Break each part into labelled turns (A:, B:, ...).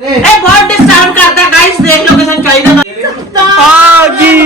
A: ਇਹ ਬਹੁਤ ਡਿਸਟਰਬ ਕਰਦਾ ਗਾਇਸ, ਦੇਖ ਲਓ ਕਿਸੇ ਨੂੰ ਚਾਹੀਦਾ ਆ ਗਈ।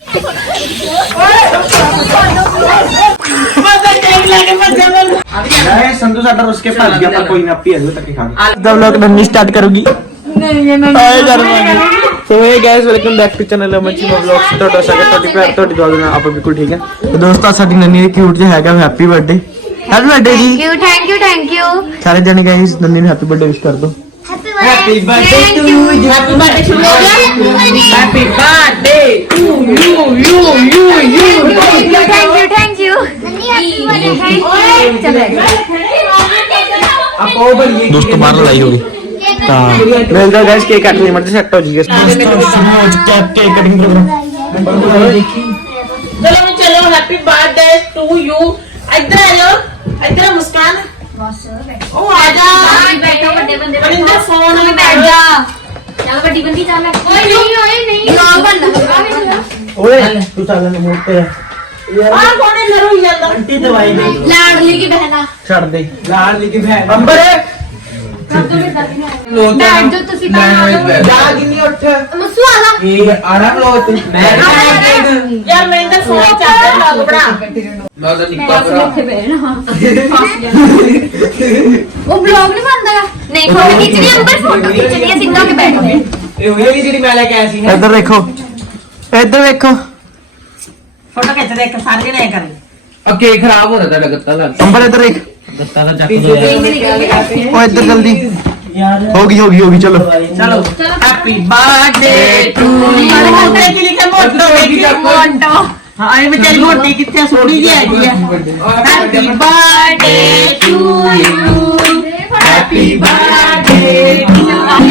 A: ਮਜ਼ਾ ਦੇਖ ਲੈ ਕੇ ਮਜ਼ਾ ਮੈਨੂੰ
B: नहीं संधू साडा रुस के भाग गया पर कोई ना पी अगले तक खा
C: द व्लॉग नन्नी स्टार्ट करूंगी। आए कर so hey guys welcome back to channel अमनची व्लॉग्स। ਤੁਹਾਡਾ ਸਵਾਗਤ ਤੁਹਾਡੀ ਪਿਆਰ ਤੁਹਾਡੀ ਦੁਆ ਨਾਲ ਆਪਾਂ ਬਿਲਕੁਲ ਠੀਕ ਹੈ। ਤੇ ਦੋਸਤੋ ਸਾਡੀ ਨੰਨੀ ਦੇ ਕਿਊਟ ਜਿਹਾ ਹੈਗਾ ਹੈਪੀ ਬਰਥਡੇ। ਹੈਪੀ ਬਰਥਡੇ ਜੀ।
D: थैंक यू
C: ਸਾਰੇ ਜਣੇ ਗਾਇਸ ਨੰਨੀ ਨੂੰ ਹੈਪੀ ਬਰਥਡੇ ਵਿਸ਼ ਕਰ ਦੋ।
D: Happy birthday to you.
A: Happy birthday शुरू हो गया। Happy birthday to you
D: thank you
C: दोस्तों बाहर लड़ाई होगी ਤਾਂ ਮਿਲਦਾ ਗਾਇਸ ਕੇਕ ਕੱਟਣੇ ਮਰਦੇ ਸੈੱਟ ਹੋ ਜੀਗੇ। केक कटिंग प्रोग्राम
A: चलो हैप्पी बर्थडे टू यू। इधर आ जाओ, इधर मुस्कान ओ आ जा
D: बैठो बड़े बंदे
A: बड़े फोन में
D: बैठ जा। चल बड़ी बंदी चल। ओए नहीं ब्लॉग बनना।
B: ओए तू चल ना मोटे
A: आ कौन है नरो यार
B: आंटी दवाई दे
D: लाडली की बहना
B: छोड़ दे लाल लेके बहन अंबर
D: बैठ जो तुसी
B: जाग नहीं उठ
D: मसू आला
B: ये आराम लो तू मैं
A: यार मैं इधर फोन चल रहा है बड़ा
B: मैं तो निकल रहा
D: वो ब्लॉग नहीं बनता नहीं फोटो खींचनी अंबर फोटो खींचनी है सीधा के बैठ
B: ये हुई जेडी मैं लेके आया सी ना
C: इधर देखो इधर देखो
A: फोटो खींच दे एक सारे ने कर
B: अब केक खराब हो रहा था गत्ता लग
C: अंबर इधर देख
B: गत्ता ला चक दो यार
C: ओ इधर जल्दी होगी चलो
A: चलो हैप्पी बर्थडे टू यू देख लिखे मोटो मोटो हां ये बेचारी मोटी कितने सोड़ी जी हैगी है। Happy birthday to you happy birthday to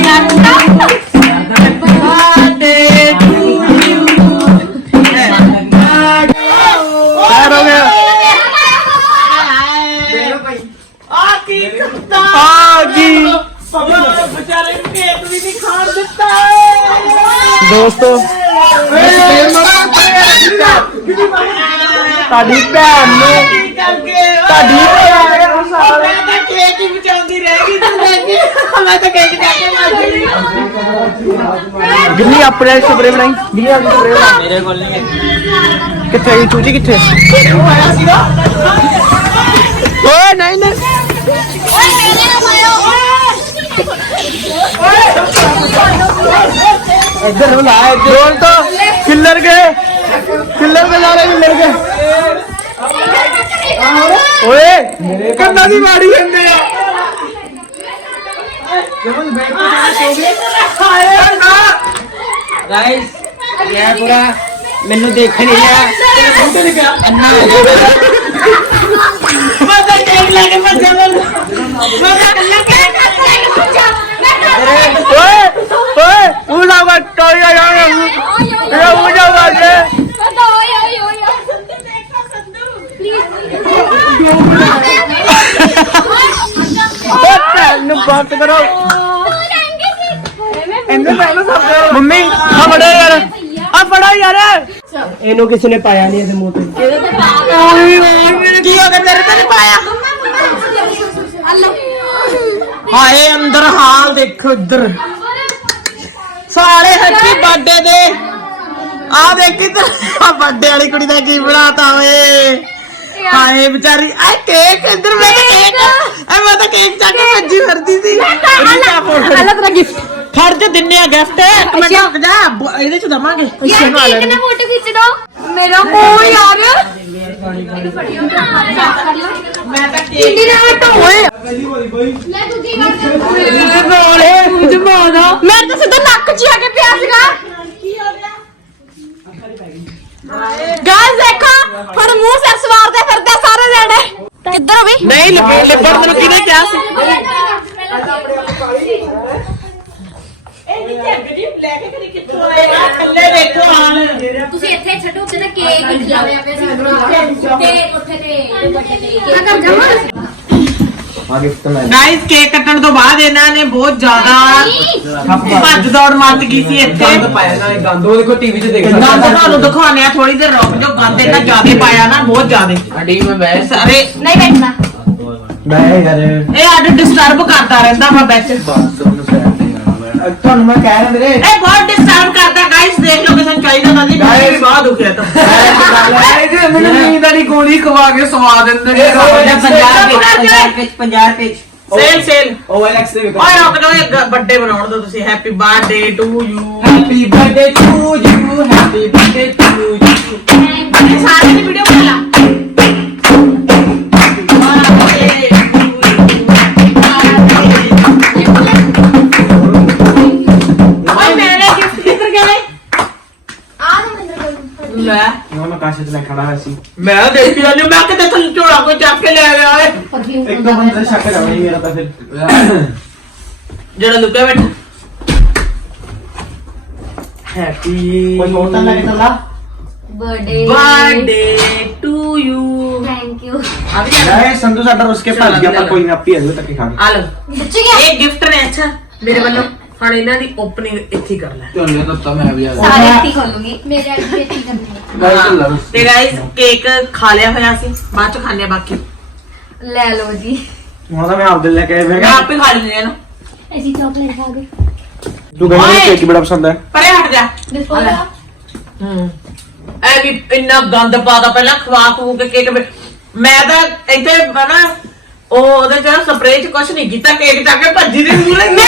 C: तैयार हो गया
A: बेचारे केक भी नहीं खान देता
C: दोस्तों ਸਾਡੀ ਭੈਣ ਨੂੰ ਸਾਡੀ
A: केक ही बचाती रहेगी तू रहेगी मैं तो केक जाके मार दूंगी।
C: ਗਿੰਨੀ ਆਪਣੇ ਸਪਰੇ ਬਣਾਈ ਗਿੰਨੀ ਆਪਣੀ ਸਪਰੇ ਬਣਾ ਮੇਰੇ ਕੋਲ ਨਹੀਂ ਕਿੱਥੇ ਗਈ ਚੂਚੀ ਕਿੱਥੇ ਓਏ ਨਹੀਂ ਨਹੀਂ इधर ला ड्रोन तो किलर के जा रहे किलर के ओए कंधा दी माड़ी करने
B: गाइस ये पूरा मेनू देख नहीं रहा
A: मजा केक लेके मजा मजा
C: ओए ओए उड़ा मत टोया यार ये उड़ा मत बात करो मम्मी आ बड़ा यार आ बड़ा यार ਇਹਨੂੰ ਕਿਸੇ ਨੇ ਪਾਇਆ ਨਹੀਂ ਇਹਦੇ ਮੂੰਹ ਤੇ
A: की हो गया तेरे तो नहीं पाया हाय अंदर हाल देखो इधर सारे हैप्पी बर्थडे दे आ देख इधर बर्थडे वाली कुड़ी दा की बनाता ओए हाय बेचारी आ केक इधर मैं तो केक चाके भज्जी फिरदी सी
D: अलग तरह गिफ्ट
A: खर जो दिन्ने आ गिफ्ट एक मिनट रुक जा ਇਹਦੇ ਚ ਦਵਾਂਗੇ
D: यार कितने फोटो खींच दो मेरा मुंह यार
A: मैं तो केक
D: ना हटो ओए
A: रोले मुझे मारा
D: मेरे तो सीधा नक च आके पिया सीगा गाइस देखो ਹੁਣ ਮੂੰਹ ਸਿਰ ਸਵਾਰਦੇ ਫਿਰਦੇ ਸਾਰੇ ਜਣੇ ਕਿੱਧਰ ਵੀ
A: ਨਹੀਂ ਲਿਪੜ ਤੈਨੂੰ ਕਿਹਨੇ ਕਿਹਾ ਸੀ
D: ਤੁਸੀਂ ਇੱਥੇ ਛੱਡੋ ਤੇ ਕੇਕ ਖਿਲਾਵੇ ਆਪੇ ਅਸੀਂ ਤੇ ਉੱਥੇ ਤੇ ਵੱਡੇ ਤੇ ਕਰ ਜਾਵਾਂ
B: आ गिफ्ट मैं
A: ਗਾਇਸ ਕੇਕ ਕੱਟਣ ਤੋਂ ਬਾਅਦ ਇਹਨਾਂ ਨੇ ਬਹੁਤ ਜ਼ਿਆਦਾ ਭੱਜ ਦੌੜ ਮੱਚ ਗਈ ਸੀ ਇੱਥੇ
B: गंद पाया ना गंद वो देखो टीवी से देख
A: ਗੰਦ ਤੁਹਾਨੂੰ ਦਿਖਾਉਂਦੇ ਆ ਥੋੜੀ ਦੇਰ ਰੁਕ ਜਾਓ ਗੰਦ ਇਹਨਾਂ ਜ਼ਿਆਦਾ ਪਾਇਆ ਨਾ ਬਹੁਤ ਜ਼ਿਆਦਾ
B: अड़ी में बैठ
A: ਸਾਰੇ
D: ਨਹੀਂ ਬੈਠਣਾ
B: मैं यार
A: ਇਹ ਅੱਡ ਡਿਸਟਰਬ ਕਰਦਾ ਰਹਿੰਦਾ ਵਾ ਵਿੱਚ
B: बस उन साइड
C: ਤੁਹਾਨੂੰ ਮੈਂ ਕਹਿ ਰਿਹਾ ਮੇਰੇ
A: ਇਹ ਬਹੁਤ ਡਿਸਟਰਬ ਕਰਦਾ ਗਾਇਸ ਦੇਖ ਲਓ ਕਿਸੇ ਨੂੰ ਚਾਹੀਦਾ ਤਾਂ ਜੀ ਮੇਰੀ ਬਾਹ ਦੁਖਿਆ ਤਾਂ
B: ਮੈਨੂੰ ਨੀਂਦ ਵਾਲੀ ਗੋਲੀ ਖਵਾ ਕੇ ਸਵਾ ਦਿੰਦੇ ਨੇ
A: 50 ਰੁਪਏ ਸੇਲ
C: OLX ਦੇ
A: ਓਏ ਰੁਕ ਜਾਓ ਇੱਕ ਵੱਡੇ ਬਣਾਉਣ ਦਿਓ ਤੁਸੀਂ happy birthday to you
C: happy birthday to you happy birthday to you
A: ਸਾਰੇ ਦੀ ਵੀਡੀਓ ਬਣਾ ਲਾ ਓਏ ਮੇਰੇ ਗਿਫਟ ਕਿੱਧਰ ਗਏ ਲੈ
C: ਮੈਂ ਕਾਸ਼ੇ ਤੇ ਮੈਂ ਖੜਾ ਹੋਇਆ ਸੀ
A: ਮੈਂ ਦੇਖ ਲਿਆ ਮੈਂ ਕਿਤੇ ਥੱਲੇ ਝੋਲਾ ਕੋਈ ਚੱਕ ਕੇ ਲੈ ਗਿਆ ਓਏ
C: ਇੱਕ ਦੋ ਬੰਦੇ ਸ਼ੱਕ ਕਰ ਨਹੀਂ ਮੇਰਾ ਤਾਂ ਫਿਰ
A: ਜਿਹੜਾ ਲੁਕਿਆ ਬੈਠਾ ਹੈਪੀ
C: ਕੋਈ ਹੋਰ ਤਾਂ ਲੱਗੇ ਚੱਲਾ
D: birthday
A: to you
D: thank you
A: ਆ ਵੀ ਜਾ
C: ਗਾਇਸ ਸੰਧੂ ਸਾਡਾ ਰੁੱਸ ਕੇ ਭੱਜ ਗਿਆ ਪਰ ਕੋਈ ਨਾ ਆਪੀ ਅਜੇ ਤੱਕ ਖਾ
A: ਆ ਲਓ
D: ਬੱਚੇ ਗਿਆ
A: ਇਹ ਗਿਫਟ ਨੇ ਅੱਛਾ ਮੇਰੇ ਵੱਲੋਂ ਹੁਣ ਇਹਨਾਂ ਦੀ ਓਪਨਿੰਗ ਇੱਥੇ ਹੀ ਕਰ ਲੈ
B: ਚੱਲੇ ਤਾਂ ਮੈਂ ਵੀ ਆ
D: ਸਾਰੇ ਇੱਥੇ ਖੋਲੂਗੀ ਮੇਰੇ ਵਾਲੀ ਵੀ ਇੱਥੇ ਕਰਨੀ
A: ਹਾਂ। ਤੇ ਗਾਇਸ ਕੇਕ ਖਾ ਲਿਆ ਹੋਇਆ ਸੀ ਬਾਅਦ ਚ ਖਾਣੇ ਬਾਕੀ
D: ਲੈ ਲਓ ਜੀ
C: ਹੁਣ ਤਾਂ ਮੈਂ ਆਪਦੇ ਲੈ ਕੇ ਆਇਆ
A: ਮੈਂ
C: ਮੈਂ
A: ਆਪੇ ਖਾ ਲੈਣੇ ਨਾ
D: ਅਸੀਂ ਚਾਕਲੇਟ ਖਾ ਗਏ
C: ਤੂੰ ਕਹਿੰਦਾ
A: ਓਏ।
C: ਕੇਕ ਬੜਾ ਪਸੰਦ ਹੈ
A: ਪਰੇ ਹਟ ਜਾ
D: ਬਿਸਕੁਟ
A: ਐ ਵੀ ਇੰਨਾ ਗੰਦ ਪਾਦਾ ਪਹਿਲਾਂ ਖਵਾ ਖੂ ਕੇ ਕੇਕ ਮੈਂ ਤਾਂ ਇੱਥੇ ਨਾ ਉਹ ਉਹਦੇ ਚ ਸਪਰੇਅ ਚ ਕੁਛ ਨਹੀਂ ਕੀਤਾ ਕੇਕ ਚੱਕ ਕੇ ਭੱਜੀ ਦੇ ਮੂਹਰੇ ਮੈਂ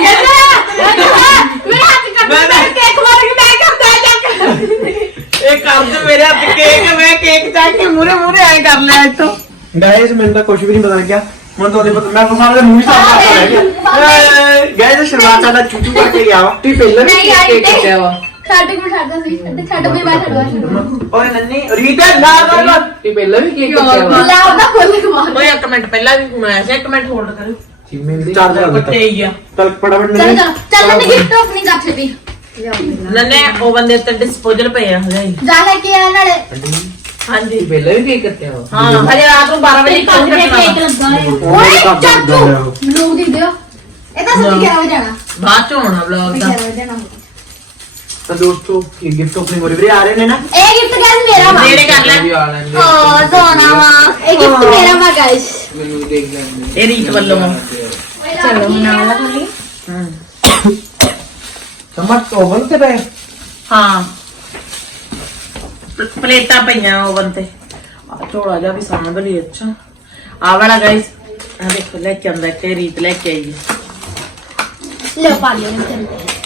A: ਹੱਥ ਕੱਢ ਕੇਕ ਮਾਰ ਕੇ ਮੈਂ ਕਰਦਾ ਚੱਕ ਇਹ ਕਰਦੇ ਮੇਰੇ ਹੱਥ ਕੇਕ ਮੈਂ ਕੇਕ ਚੱਕ ਕੇ ਮੂਹਰੇ ਐ ਕਰ ਲਿਆ ਇੱਥੋਂ
C: ਗਾਇਸ ਮੈਨੂੰ ਤਾਂ ਕੁਝ ਵੀ ਨਹੀਂ ਪਤਾ ਲੱਗਿਆ ਮੈਨੂੰ ਤਾਂ ਉਹਦੇ ਪਤਾ ਮੈਂ ਫਸਾਣ ਦੇ ਮੂੰਹ ਹੀ ਸਾਫ ਕਰ ਰਿਹਾ ਗਾਇਸ ਸ਼ੁਰੂਆਤ ਸਾਡਾ ਚੂਚੂ ਕਰਕੇ ਗਿਆ ਵਾ
B: ਤੀ ਪਹਿਲਾਂ ਵੀ
D: ਨਹੀਂ ਯਾਰ
B: ਕੇਕ ਕੱਟਿਆ ਵਾ
D: ਸਾਡੇ ਕੋਲ ਛੱਡਦਾ ਸੀ ਛੱਡ ਕੋਈ ਬਾਅਦ ਛੱਡਵਾ
C: ਓਏ ਨੰਨੀ ਰੀਤ ਨਾ ਕਰ
B: ਤੀ ਪਹਿਲਾਂ ਵੀ ਕੇਕ ਕੱਟਿਆ ਵਾ
D: ਲਾ ਉਹਦਾ ਖੋਲ ਕੇ ਮਾਰ
A: ਓਏ ਇੱਕ ਮਿੰਟ ਪਹਿਲਾਂ ਵੀ ਮੈਂ ਐਸੇ ਇੱਕ ਮਿੰਟ ਹੋਲਡ ਕਰੋ
C: ਚਾਰਜਰ ਲਾ
A: ਪੱਟੇ ਹੀ ਆ
C: ਚੱਲ ਫਟਾਫਟ
D: ਚਲ
C: ਨੰਨੀ
D: ਚਲ ਚੱਲ ਮੈਂ ਗਿਫਟ ਓਪਨਿੰਗ ਕਰ ਛੇਤੀ
A: ਨੰਨੇ ਓਵਨ ਦੇ ਉੱਤੇ ਡਿਸਪੋਜ਼ਲ ਪਏ ਆ ਹਲੇ
D: ਜਾ ਲੈ ਕੇ ਆ ਨਾਲੇ
A: ਹਾਂਜੀ
B: ਪਹਿਲਾਂ ਵੀ ਕੇਕ ਕੱਟਿਆ ਵਾ
A: ਹਾਂ ਹਲੇ ਰਾਤ ਨੂੰ 12 ਵਜੇ
D: ਕੇਕ ਲੱਗਾ ਹੈ ਓਏ ਚਾਚੂ ਲੋਕ ਦਿੰਦੇ ਹੋ ਇਹ ਤਾਂ ਸੱਚੀ ਕਹਿ ਜਾਣਾ
A: ਬਾਅਦ ਚ ਹੋਣਾ ਵਲੌਗ ਦਾ
D: ਕਹਿ ਜਾਣਾ
C: ਤਾਂ ਦੋਸਤੋ ਇਹ ਗਿਫਟ ਓਪਨਿੰਗ ਹੋ ਰਹੀ ਆ ਰਹੇ ਨੇ ਨਾ
D: ਇਹ ਗਿਫਟ ਗਾਇਸ ਮੇਰਾ ਵਾ
A: ਮੇਰੇ ਕਰ ਲੈ
B: ਵੀ ਆ ਲੈਂਦੇ
D: ਓ ਸੋਨਾ ਵਾ ਇਹ ਗਿਫਟ ਮੇਰਾ ਵਾ ਗਾਇਸ
B: ਮੈਨੂੰ ਵੀ ਦੇਖ ਲੈਂਦੇ
A: ਇਹ ਰੀਤ ਵੱਲੋਂ ਆ।
D: ਚਲੋ ਨਾਲ ਖੋਲੀ
C: ਚਮਚ ਓਵਨ ਤੇ ਪਏ
A: ਹਾਂ ਪਲੇਟਾਂ ਪਈਆਂ ਓਵਨ ਤੇ ਆ ਝੋਲਾ ਜਾ ਵੀ ਸਾਂਭ ਲਈ ਅੱਛਾ ਆ ਵਾਲਾ ਗਾਇਸ ਆ ਦੇਖੋ ਲੈ ਕੇ ਆਂਦਾ ਤੇ ਰੀਤ ਲੈ ਕੇ ਆਈ ਹੈ
D: ਲੈ ਪਾ ਲਿਓ ਨੇ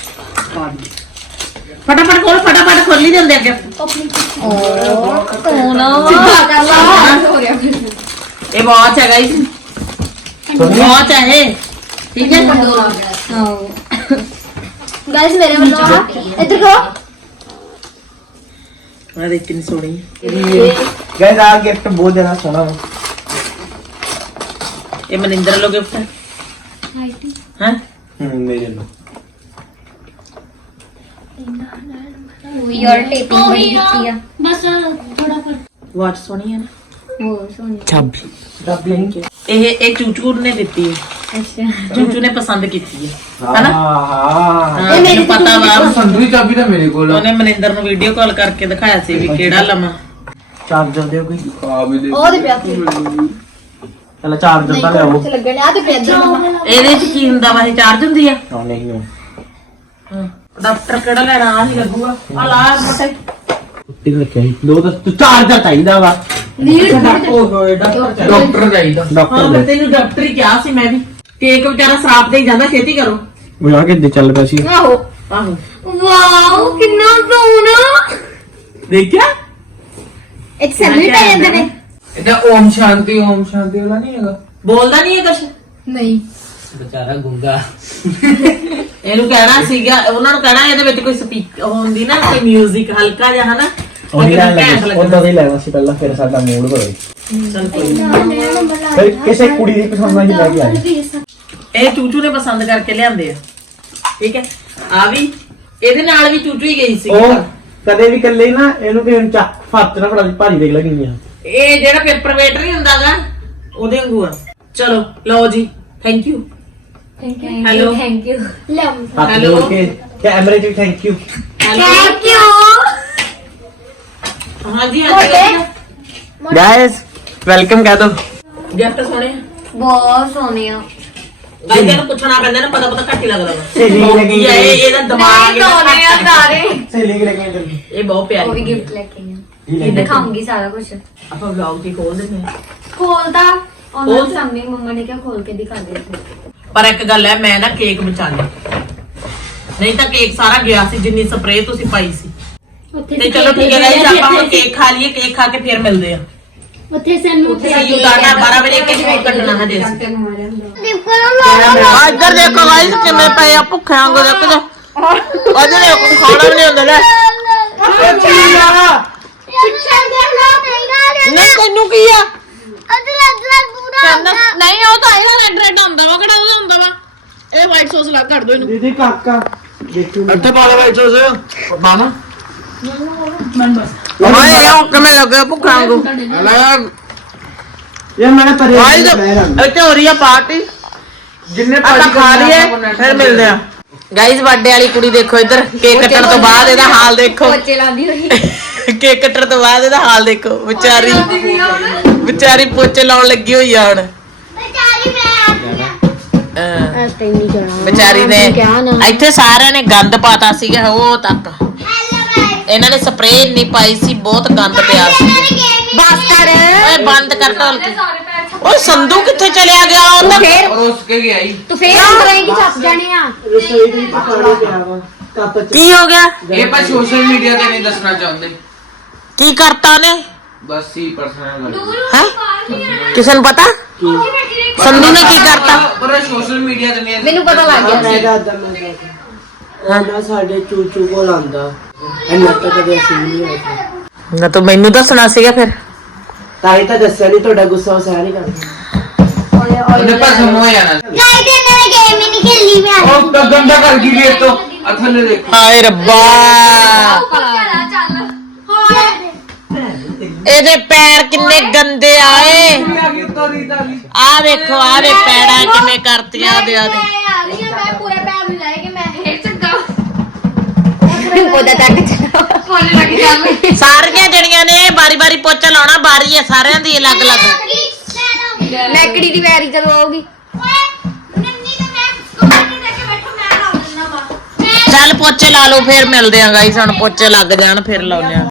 A: ਫਟਾਫਟ ਖੋਲੀ ਦਿੰਦੇ ਅੱਗੇ
D: ਓਪਨਿੰਗ ਓ ਸੋਨਾ ਸਿੱਧਾ ਕਰ ਲਾ ਹੋ ਰਿਹਾ
A: ਇਹ ਵਾਚ ਹੈ ਗਾਇਸ ਵਾਚ ਹੈ ਇਹ ਠੀਕ ਹੈ
D: ਗਾਇਸ ਮੇਰੇ ਵੱਲੋਂ ਆ ਇੱਧਰ ਕੋ
A: ਆ ਦੇਖ ਕਿੰਨੀ ਸੋਹਣੀ
C: ਗਾਇਸ ਆ ਗਿਫਟ ਬਹੁਤ ਜ਼ਿਆਦਾ ਸੋਹਣਾ ਵਾ
A: ਇਹ ਮਨਿੰਦਰ ਲੋ ਗਿਫਟ ਹੈ ਹਾਂ
C: ਮੇਰੇ ਨੂੰ
D: ਵੀ ਆਰ ਟੇਪਿੰਗ ਬੜੀ ਕੀਤੀ ਆ
E: ਬਸ ਥੋੜਾ ਕਰ
A: ਵਾਚ ਸੋਹਣੀ ਹੈ ਨਾ
D: ਉਹ ਸੋਨੀ
C: ਚਾਬੀ
A: ਥੈਂਕ ਯੂ ਇਹ ਚੂਚੂ ਨੇ ਦਿੱਤੀ ਹੈ
D: ਅੱਛਾ
A: ਚੂਚੂ ਨੇ ਪਸੰਦ ਕੀਤੀ ਹੈ ਹਨਾ
C: ਹਾਂ
A: ਹਾਂ
D: ਇਹ ਮੇਰੀ
A: ਮੈਨੂੰ ਪਤਾ ਵਾ
B: ਸੰਦੂਰੀ ਚਾਬੀ ਤਾਂ ਮੇਰੇ ਕੋਲ ਆ
A: ਉਹਨੇ ਮਨਿੰਦਰ ਨੂੰ ਵੀਡੀਓ ਕਾਲ ਕਰਕੇ ਦਿਖਾਇਆ ਸੀ ਵੀ ਕਿਹੜਾ ਲਵਾਂ
C: ਚਾਰਜਰ ਦਿਓ ਕੋਈ
B: ਆ ਵੀ ਦੇ
D: ਉਹਦੇ ਪਿਆ ਸੀ
C: ਚਲ ਚਾਰਜਰ ਤਾਂ ਲਿਆਓ
D: ਲੱਗਣ ਆ ਤੇ ਪਿਆ ਇੱਧਰ
A: ਇਹਦੇ ਚ ਕੀ ਹੁੰਦਾ ਵਾ ਇਹ ਚਾਰਜ ਹੁੰਦੀ ਆ
C: ਹਾਂ ਨਹੀਂ ਹੋ
A: ਡਾਕਟਰ ਕਿਹੜਾ ਲੈਣਾ ਆ ਹੀ ਲੱਗੂਗਾ ਆ ਲਾ ਮੋਟੇ
C: ਕੁੱਤੀ ਰੱਖਿਆ ਸੀ ਦੋ ਤਾਂ ਚਾਰਜਰ ਚਾਹੀਦਾ ਵਾ
B: ਡਾਕਟਰ ਚਾਹੀਦਾ
A: ਹਾਂ
C: ਡਾਕਟਰ
A: ਮੈਂ
C: ਦੇ
A: ਤੈਨੂੰ ਡਾਕਟਰ ਹੀ ਕਿਹਾ ਸੀ ਮੈਂ ਵੀ ਕੇਕ ਵਿਚਾਰਾ ਸਰਾਪ ਦੇ ਹੀ ਜਾਂਦਾ ਛੇਤੀ ਕਰੋ
C: ਉਹ ਆ ਕੇ ਚੱਲ ਪਿਆ ਸੀ
D: ਆਹੋ
A: ਆਹੋ
D: ਵਾਓ ਕਿੰਨਾ ਸੋਹਣਾ
A: ਦੇਖਿਆ
D: ਇੱਕ ਸੈਂਡਵਿਚ ਪੈ ਜਾਂਦੇ ਨੇ
B: ਇਹਦਾ ਓਮ ਸ਼ਾਂਤੀ ਵਾਲਾ ਨਹੀਂ ਹੈਗਾ
A: ਬੋਲਦਾ ਨਹੀਂ ਹੈ ਕੁਛ
D: ਨਹੀਂ
B: ਵਿਚਾਰਾ ਗੁੰਗਾ
A: ਇਹਨੂੰ ਕਹਿਣਾ ਸੀਗਾ ਉਹਨਾਂ ਨੂੰ ਕਹਿਣਾ ਇਹਦੇ ਵਿੱਚ ਕੋਈ ਸਪੀਕ ਹੁੰਦੀ ਨਾ ਕੋਈ 뮤직 ਹਲਕਾ ਜਿਹਾ ਹਨਾ
C: ਉਹੀ ਲੈਣ
A: ਘੈਂਟ
C: ਲੱਗੇ
A: ਲੱਗਣਾ।
C: ਉਹਨਾਂ ਦੇ ਲੈਣਾ ਸੀ ਪਹਿਲਾਂ ਫਿਰ ਸਾਡਾ ਮੂਡ ਬਣੇ
A: ਚੱਲ ਕੋਈ ਨੀ।
C: ਫਿਰ ਕਿਸੇ ਕੁੜੀ ਦੀ ਪਸੰਦ ਨਾਲ ਹੀ ਲੈ ਕੇ ਆਏ
A: ਇਹ ਚੂਚੂ ਨੇ ਪਸੰਦ ਕਰਕੇ ਲਿਆਂਦੇ ਆ ਠੀਕ ਹੈ ਆ ਵੀ ਇਹਦੇ ਨਾਲ ਵੀ ਚੂਚੂ ਹੀ ਗਈ ਸੀ
C: ਉਹ ਕਦੇ ਵੀ ਇਕੱਲੇ ਹੀ ਨਾ ਇਹਨੂੰ ਕਿਸੇ ਨੂੰ ਚੱਕ ਫੱਤ ਨਾ ਫੜਾ ਭਾਰੀ ਦੇਖ ਲੱਗੀਆਂ
A: ਇਹ ਜਿਹੜਾ ਪੇਪਰ ਵੇਟ ਨਹੀਂ ਹੁੰਦਾਗਾ ਉਹਦੇ ਵਾਂਗੂ ਆ ਚਲੋ ਲਓ ਜੀ thank you Hello.
D: Thank you ਲੈ
C: ਹੱਥ
A: Hello.
C: ਜੋੜ ਕੇ ਕੈਮਰੇ 'ਚ ਥੈਂਕ ਯੂ
D: ਥੈਂਕ ਯੂ
A: ਹਾਂਜੀ ਹਾਂਜੀ
C: ਗਾਇਸ ਵੈਲਕਮ ਕਹਿ ਦੋ
A: ਗਿਫਟ ਸੋਹਣੇ
D: ਬਹੁਤ ਸੋਹਣੇ ਆ
A: ਗਾਈ ਤੈਨੂੰ ਪੁੱਛਣਾ ਪੈਂਦਾ ਨਾ ਪਤਾ ਘੱਟ ਹੀ ਲੱਗਦਾ ਵਾ
C: ਸਹੇਲੀ ਲੈ ਕੇ
A: ਇਹਦਾ ਦਿਮਾਗ
C: ਸਹੇਲੀ ਲੈ ਕੇ ਚੱਲ
A: ਇਹ ਬਹੁਤ
D: ਉਹ ਵੀ
A: ਪਿਆਰੀ
D: ਗਿਫਟ ਲੈ ਕੇ ਆਈ ਹਾਂ ਦਿਖਾਉਂਗੀ ਸਾਰਾ ਕੁਝ
A: ਆਪਾਂ ਵਲੌਗ ਦੀ ਖੋਲ ਦਿੰਦੇ ਆ
D: ਖੋਲਦਾ ਉਹਨਾਂ ਦੇ ਸਾਹਮਣੇ ਮੰਮਾ ਨੇ ਕਿਹਾ ਖੋਲ ਕੇ ਦਿਖਾ ਦੇ
A: ਪਰ ਇੱਕ ਗੱਲ ਹੈ ਮੈਂ ਨਾ ਕੇਕ ਬਚਾ ਲਿਆ ਨਹੀਂ ਤਾਂ ਕੇਕ ਸਾਰਾ ਗਿਆ ਸੀ ਜਿੰਨੀ ਸਪਰੇਅ ਤੁਸੀਂ ਪਾਈ ਸੀ
D: ਉੱਥੇ
A: ਤੇ ਚਲੋ ਠੀਕ ਹੈ ਗਾਇਸ ਆਪਾਂ ਹੁਣ ਕੇਕ ਖਾ ਲਈਏ ਕੇਕ ਖਾ ਕੇ ਫਿਰ ਮਿਲਦੇ ਆ
D: ਉੱਥੇ ਸਾਨੂੰ
A: ਸਹੀ ਉਤਾਰਨਾ 12 ਵਜੇ ਕੇਕ ਕੱਟਣਾ ਹੈ ਦੇਸ
C: ਇੱਧਰ ਦੇਖੋ ਗਾਇਸ ਕਿਵੇਂ ਪਏ ਆ ਭੁੱਖੇ ਵਾਂਗੂ ਦੇਖ ਜਾ ਅੱਜ ਦੇਖੋ ਖਾਣਾ ਵੀ ਨਹੀਂ ਹੁੰਦਾ ਲੈ ਨਹੀਂ ਤੈਨੂੰ ਕੀ ਆ
E: ਨਹੀਂ ਉਹ ਤਾਂ ਇਹਦਾ ਰੈੱਡ ਹੁੰਦਾ ਵਾ ਕਿਹੜਾ ਉਹਦਾ ਹੁੰਦਾ ਵਾ ਇਹ ਵਾਈਟ ਸੌਸ ਲਾ ਕੱਢ ਦੋ ਇਹਨੂੰ
C: ਦੀਦੀ ਕਾਕਾ ਦੇਖੋ ਇੱਥੇ ਪਾ ਲੈ ਸੋਸ ਮਾਮਾ ਓਏ ਉਹ ਕਿਵੇਂ ਲੱਗੇ ਭੁੱਖੇ ਵਾਂਗੂ ਇਹ ਮੈਂ ਪਰੇ ਇੱਥੇ ਹੋ ਰਹੀ ਆ ਪਾਰਟੀ ਜਿੰਨੇ ਪਾਰਟੀ ਖਾ ਲਈਏ ਫਿਰ ਮਿਲਦੇ ਆ ਗਾਇਸ ਬਰਥਡੇ ਵਾਲੀ ਕੁੜੀ ਦੇਖੋ ਇੱਧਰ ਕੇਕ ਕੱਟਣ ਤੋਂ ਬਾਅਦ ਇਹਦਾ ਹਾਲ ਦੇਖੋ
D: ਪੋਚੇ ਲਾਉਂਦੀ ਹੋਈ
C: ਕੇਕ ਕੱਟਣ ਤੋਂ ਬਾਅਦ ਇਹਦਾ ਹਾਲ ਦੇਖੋ ਵਿਚਾਰੀ ਪੋਚੇ ਲਾਉਣ ਲੱਗੀ ਹੋਈ ਆ ਹੁਣ ਵਿਚਾਰੀ ਨੇ ਇੱਥੇ ਸਾਰਿਆਂ ਨੇ ਗੰਦ ਪਾਤਾ ਸੀਗਾ ਉਹ ਤੱਕ ਇਹਨਾਂ ਨੇ ਸਪਰੇਅ ਨਹੀਂ ਪਾਈ ਸੀ ਬਹੁਤ ਗੰਦ ਪਿਆ ਸੀ
D: ਬਸ ਕਰ
C: ਓਏ ਬੰਦ ਕਰ ਢੋਲਕੀ ਓਏ ਸੰਧੂ ਕਿੱਥੇ ਚਲਿਆ ਗਿਆ ਉਹ ਤਾਂ
D: ਤੂੰ ਫੇਰ ਕਰੇਂਗੀ ਚੱਪ ਜਾਣੇ ਆ
C: ਕੀ ਹੋ ਗਿਆ
B: ਇਹ ਪਰ ਸੋਸ਼ਲ ਮੀਡੀਆ ਤੇ ਨਹੀਂ ਦੱਸਣਾ ਚਾਹੁੰਦੇ
C: ਕੀ ਕਰਤਾ ਉਹਨੇ
B: ਬਸ ਹੀ ਪਰਸਨਲ
C: ਹੈ ਕਿਸੇ ਨੂੰ ਪਤਾ ਸੰਧੂ ਨੇ ਕੀ ਕਰਤਾ
B: ਪਰ ਸੋਸ਼ਲ ਮੀਡੀਆ ਤੇ ਨਹੀਂ
D: ਮੈਨੂੰ ਪਤਾ ਲੱਗ ਗਿਆ
F: ਮੈਂ ਦਾਦਾ ਨਾ ਸਾਡੇ ਚੂਚੂ ਕੋਲ ਆਂਦਾ ਇਹਨਾਂ ਤਾਂ ਕਦੇ ਅਸੀਂ ਨਹੀਂ ਆਏ
C: ਨਾ ਤੂੰ ਮੈਨੂੰ ਦੱਸਣਾ ਸੀਗਾ ਫਿਰ
F: ਤਾਂ ਹੀ ਤਾਂ ਦੱਸਿਆ ਨਹੀਂ ਤੁਹਾਡਾ ਗੁੱਸਾ ਉਹ ਸਹਿ ਨਹੀਂ ਕਰਦਾ
B: ਉਹਨੇ ਪਰ ਸਮੋ ਜਾਣਾ
D: ਗਾਈ ਤੇ ਇਹਨਾਂ ਨੇ ਗੇਮ ਹੀ ਨਹੀਂ ਖੇਲੀ ਮੈਂ
B: ਉਹ ਗੰਦਾ ਕਰ ਗਈ ਗੇਟ ਤੋਂ ਥੱਲੇ ਦੇਖੋ
C: ਹਾਏ ਰੱਬਾ
D: ਚੱਲ ਹੋਰ
C: ਇਹਦੇ ਪੈਰ ਕਿੰਨੇ ਗੰਦੇ ਆਏ ਆ ਵੇਖੋ ਆ ਵੇ ਪੈੜਾਂ ਕਿਵੇਂ ਕਰਤੀਆਂ ਦੇ ਆ ਦੇ
D: ਆ ਰਹੀ ਆ ਮੈਂ ਪੂਰੇ ਪੈਰ ਨੂੰ ਲੈ ਕੇ ਮੈਂ ਇਹ ਚੱਗਾ ਉਹਦਾ ਤੱਕ ਫੋਨ ਲੱਗ ਜਾਵੇ
C: ਸਾਰੀਆਂ ਜਣੀਆਂ ਨੇ ਬਾਰੀ-ਬਾਰੀ ਪੋਚਾ ਲਾਉਣਾ ਬਾਰੀ ਹੈ ਸਾਰਿਆਂ ਦੀ ਅਲੱਗ-ਅਲੱਗ
D: ਮੈਕੜੀ ਦੀ ਵੈਰੀ ਜਦੋਂ ਆਉਗੀ
C: ਚੱਲ ਪੋਚੇ ਲਾ ਲਓ ਫੇਰ ਮਿਲਦੇ ਆਂ ਗਾਈਸ ਹੁਣ ਪੋਚੇ ਲੱਗ ਜਾਣ ਫਿਰ ਲਾਉਂਦੇ ਆਂ